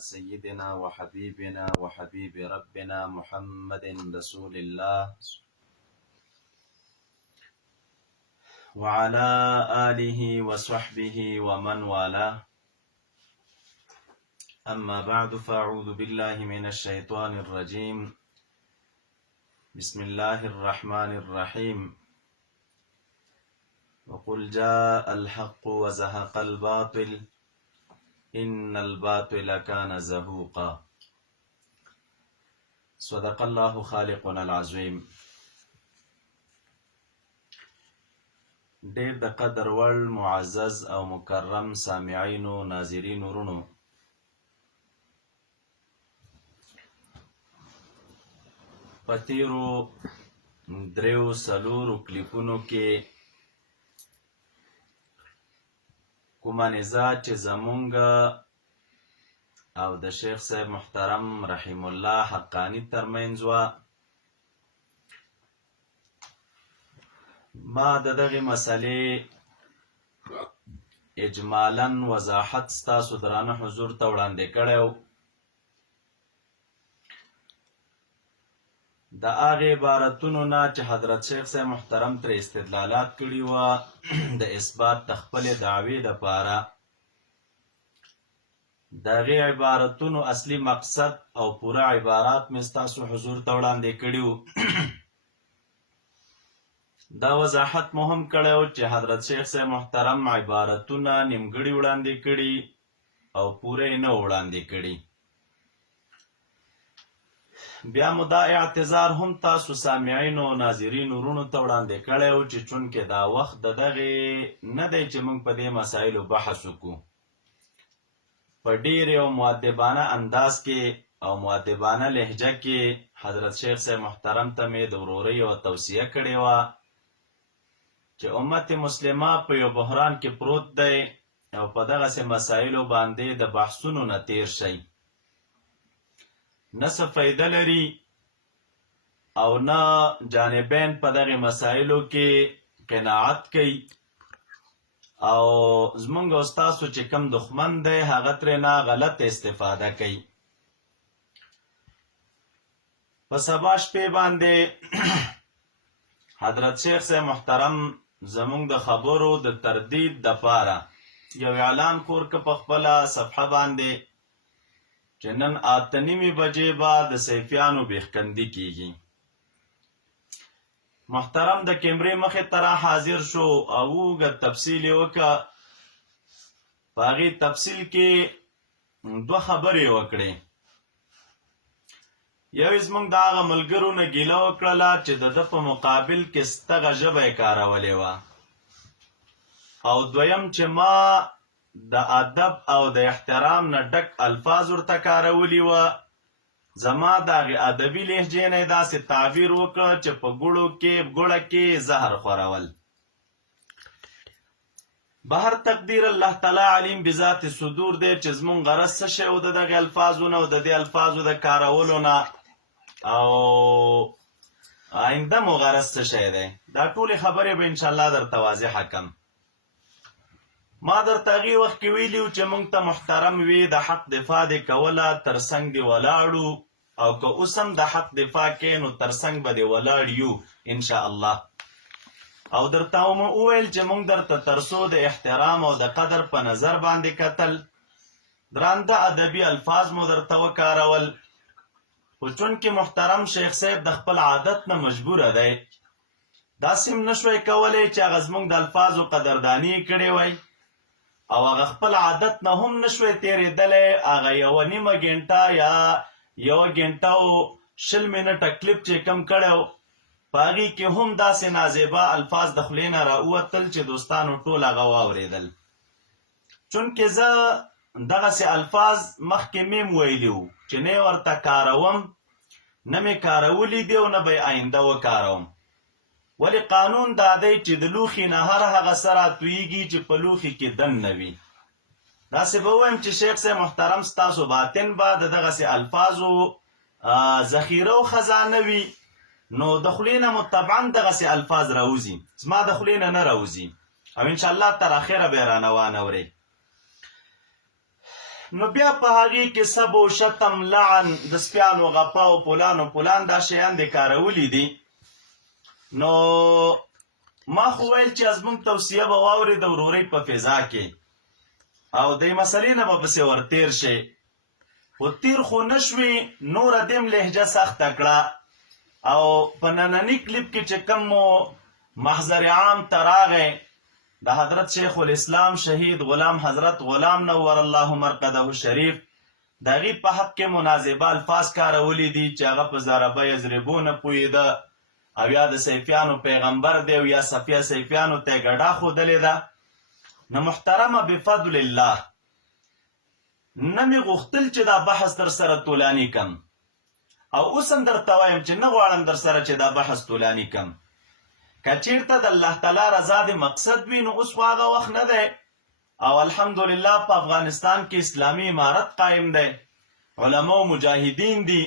سيدنا وحبيبنا وحبيب ربنا محمد رسول الله وعلى آله وصحبه ومن والاه. أما بعد فأعوذ بالله من الشيطان الرجيم. بسم الله الرحمن الرحيم. وقل جاء الحق وزهق الباطل إن الباطل كان زهوقا. صدق الله خالقنا العظيم. ډېر د قدر وړ معزز او مکرم سامعینو ناظرین ورونو، په تیرو دریو څلورو کلیپونو کې کومه نزاع چې زمونږ او د شیخ صاحب محترم رحیم الله حقانی ترمنځ وه، ما د دغې مسئلې اجمالا وضاحت ستاسو درانه حضور ته وړاندې کړی و. د هغې عبارتونو نه چې حضرت شیخ صاحب محترم ترې استدلالات کړي وه د اثبات د خپلې دعوې دپاره، د هغې عبارتونو اصلي مقصد او پوره عبارات مې ستاسو حضور ته وړاندې کړي وو. دا وضاحت مو هم کړی و چې حضرت شیخ صاحب محترم عبارتونه نیمګړي وړاندې کړي او پوره یې نه وړاندې کړي. بیا مو دا اعتذار هم تاسو سامعینو او ناظرینو وروڼو ته وړاندې کړی و چې چونکې دا وخت د دغې نه دی چې موږ په دې مسایلو بحث وکړو. په ډېر یو مؤدبانه انداز کې او مؤدبانه لهجه کې حضرت شیخ صاحب محترم ته مې د ورورۍ یوه توصیه کړې وه چې امت مسلمه په یو بحران کې پروت دی او په دغسې مسایلو باندې د بحثونو نه تیر شئ. نه څه فایده لري او نه جانبین په دغې مسایلو کې قناعت کوي او زمونږ او ستاسو چې کم دښمن دی هغه ترېنه غلط استفاده کوي. په سبا شپې باندې حضرت شیخ صاحب محترم زمونږ د خبرو د تردید دپاره یو اعلان کور که په خپله صفحه باندې چې نن 8:30 بجې به د سیفیانو بیخکندي کیږي. محترم د کیمرې مخې ته را حاضر شو او اوږد تفصیل یې وکړه. په هغې تفصیل کې 2 خبرې وکړې. یو یې زموږ د هغه ملګرو نه ګیله وکړله چې د ده په مقابل کې ستغه ژبه یې کارولې وه، او دویم چې ما د ادب او د احترام نه ډک الفاظ ورته کارولي وه. زما د هغې ادبي لهجې نه یې داسې تعبیر وکړه چې په ګوړه کې زهر خورول. بهر تقدیر الله تعالی علیم بذات صدور دی چې زمونږ غرض څه شی و د دغې الفاظو نه او د دې الفاظو د کارولو نه، او آینده مو غرض څه شی دی. دا ټولې خبرې به انشاءالله درته واضحه کړم. ما درته هغې وخت کې ویلي و چې موږ ته محترم وي د حق دفاع دې کوله تر څنګ دې ولاړو، او که اوس هم د حق دفاع کې نو تر څنګ به دې ولاړ یو انشاءالله. او درته مو وویل چې موږ درته تر څو د احترام او د قدر په نظر باندې کتل، درانده ادبي الفاظ مو درته وکارول، خو چونکې محترم شیخ صاحب د خپل عادت نه مجبوره دی، داسې هم نشوی کولی چې هغه زموږ د الفاظو قدرداني یې کړې وی، او هغه خپل عادت نه هم نشوی تېرېدلی. هغه 1.5 ګنټه یا 1 ګنټه او 20 منټه کلیپ چې کم کړی و، په هغې کې هم داسې نازیبا الفاظ د خولې نه راووتل چې دوستانو ټول هغه واورېدل. چونکې زه دغسې الفاظ مخکې مې ویلي وو چې نه یې ورته کاروم، نه مې کارولي دي او نه به یې آینده وکاروم. ولې قانون دا دی چې د لوښي نه هر هغه څه راتویږي چې په لوښي کې دن نه وي. داسې به ووایم چې شیخ صاحب محترم ستاسو باطن به د دغسې الفاظو ذخیره او خزانه وي، نو د خولې نه مو طبعا دغسې الفاظ راوځي، زما د خولې نه نه راوځي، او انشاءالله تر اخره به یې رانه وانورئ. نو بیا په هغې کې سب و شتم لعن د سپیانو غپا او پولان دا شیان د کارولي دي. نو ما خو ویل چې زموږ توصیه به واورې د ورورۍ په فضا کې او د مسلې نه به پسې ورتیر شي. خو تیر خو نه شوې، نوره دیم لهجه سخته کړه او په ننني کلیپ کې چې کوم مو محضر عام ته راغی د حضرت شیخ الاسلام شهید غلام حضرت غلام نور الله مرقده شریف د هغې په حق کې مناسبه الفاظ کارولي دي چې هغه په ضربه یضربو نه پوهېده او یا د سیفیانو پیغمبر دی او یا صفیه سیفیانو ته یې ګډا ښودلې ده. نو محترمه بفضل الله نه مې غوښتل چې دا بحث در سره طولاني کم او اوس هم درته وایم چې نه غواړم در سره چې دا بحث طولاني کم. که چیرته د الله تعالی رضا د مقصد وي نو اوس خو هغه وخت نه دی او الحمدلله په افغانستان کې اسلامي امارت قایم دی، علماء مجاهدین دي،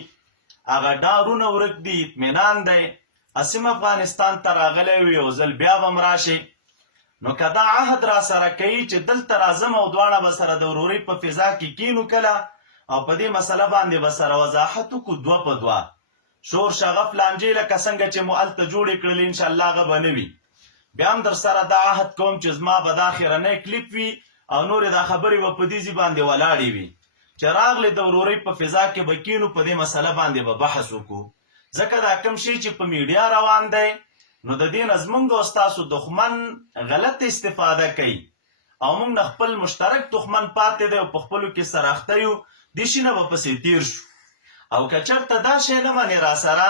هغه ډارونه ورک دي، اطمینان دی. اسیم افغانستان ته راغلی وي یوځل بیا به م راشي. نو که دا عهد را سره کوي چې دلته راځم او دواړه به سره د ورورۍ په فضا کې کینو کله او په دې مسله باندې به سره وضاحت وکړو دوه په دوه. شور شغف لانجې لکه څنګه چې مو هلته جوړې کړلې انشاءالله هغه به نه وي. بیا هم در سره دا عهد کوم چې زما به دا اخرنی کلیپ وي او نورې دا خبرې به په دې ځي باندې ولاړې وي چې راغلې د ورورۍ په فضا کې به کینو په دې مسله باندې به بحث وکړو. ځکه دا کوم شی چې په میډیا روان دی نو د دې نه زمونږ او ستاسو دښمن غلط استفاده کوي او موږ نه خپل مشترک دښمن پاتې دی او په خپلو کې سره اخته یو. دې شي نه به پسې تیر شو او که چېرته دا شی نه منې را سره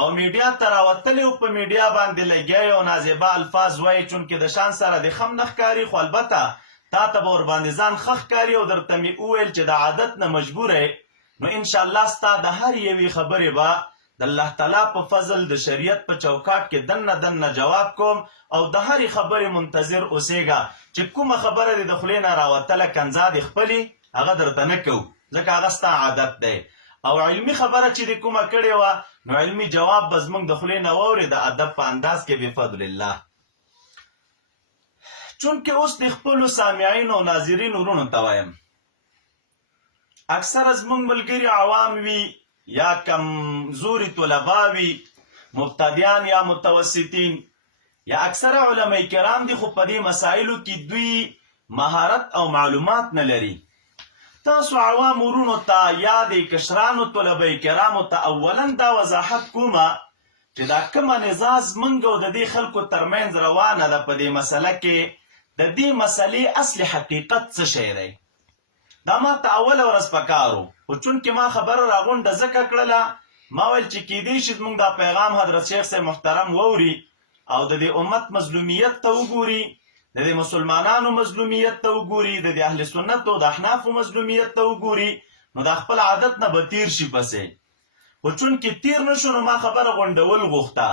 او میډیا ته راوتلی او په میډیا باندې لګیا او نازیبه الفاظ وایي چونکې د شان سره د خم نه ښکاري خو البته تا ته به ورباندې ځان ښه ښکاري او درته مې وویل چې د عادت نه مجبوره نو انشاءالله ستا د هر یوې خبرې به د الله تعالی په فضل د شریعت په چوکاټ کې دنه جواب کوم او د هرې خبرې منتظر اوسېږه چې کومه خبره دې د خولې نه راوتله کنځا دې خپلې هغه درته نه کوو ځکه هغه ستا عادت دی او علمي خبره چې دې کومه کړې وه نو علمي جواب به زموږ د خولې نه واورې د ادب په انداز کې بفضل الله. چونکې اوس د خپلو سامعینو او ناظرینو ورونو ته وایم اکثره زموږ ملګري عوام وي یا کمزوري طلبا وي مبتدیان یا متوسطین یا اکثره علماء کرام دي خو په دې مسایلو کې دوی مهارت او معلومات نه لري. تاسو عوام ورونو ته یا د کشرانو طلبه کرامو ته اولا دا وضاحت کومه چې دا کومه نزاع زموږ او د دې خلکو ترمنځ روانه ده په دې مسله کې د دې مسلې اصل حقیقت څه شی دی. دا ما ته اوله ورځ پکارو خو چونکې ما خبره راغونډه ځکه کړله ما ویل چې کیدی شي زموږ دا پیغام حضرت شیخ صاحب محترم واوري او د دې امت مظلومیت ته وګوري، د دې مسلمانانو مظلومیت ته وګوري، د دې اهل سنت او د احنافو مظلومیت ته وګوري نو دا خپل عادت نه به تیر شي پسې. خو چونکې تیر نه شو نو ما خبره غونډول غوښته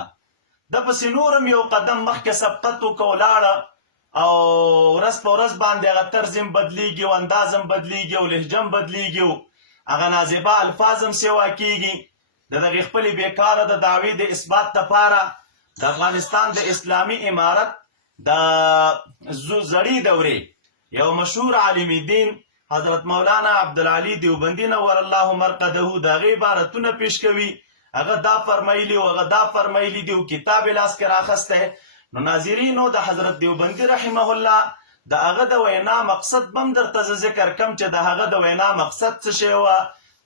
د پسې نورم یو قدم مخکې سبقت وکړه ولاړه او ورځ په ورځ باندې هغه طرز هم بدلیږي او انداز هم بدلیږي او لهجه هم بدلیږي او هغه نازیبه الفاظ هم سیوا کیږي. د دغې خپلې بېکاره د دعوې د اثبات لپاره د افغانستان د اسلامي امارت د زړې دورې یو مشهور عالم دین حضرت مولانا عبدالعلي دیوبندي نور الله مرقده د هغې عبارتونه پیش کوي. هغه دا فرمایلي او هغه دا فرمایلي دي او کتاب یې لاس کې راخستی. نو ناظرینو د حضرت دیوبندي رحمه الله د هغه د وینا مقصد به هم درته زه ذکر کم چې د هغه د وینا مقصد څه شی وه،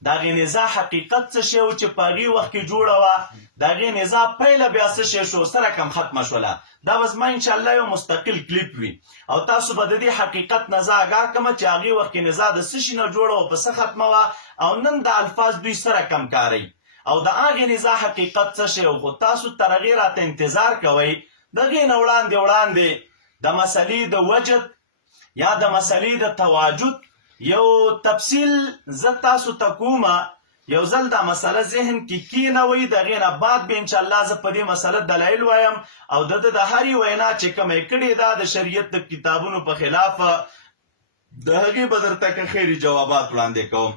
د هغې نزاع حقیقت څه شی و چې په هغې وخت کې جوړه وه، د هغې نزاع پیله بیا څه شی شو، څه رقم ختمه شوله. دا به زما انشاءالله یو مستقل کلیپ وي او تاسو به د دې حقیقت نزاع اګاه کمه چې هغې وخت کې نزاع د څه شي نه جوړه وه، په څه ختمه وه او نن د الفاظ دوی څه رقم کاروي او د هغې نزاع حقیقت څه شی و. خو تاسو تر هغې راته انتظار کوئ د هغې نه وړاندې د مسلې د وجد یا د مسلې د تواجد یو تفصیل زه تاسو ته کومه یو ځل دا مسله ذهن کې کینوئ د هغې نه بعد به انشاءالله زه په دې مسله دلایل وایم او د هرې وینا چې کومه یې کړې ده د شریعت د کتابونو په خلاف د هغې به درته که خیري جوابات وړاندې کوم.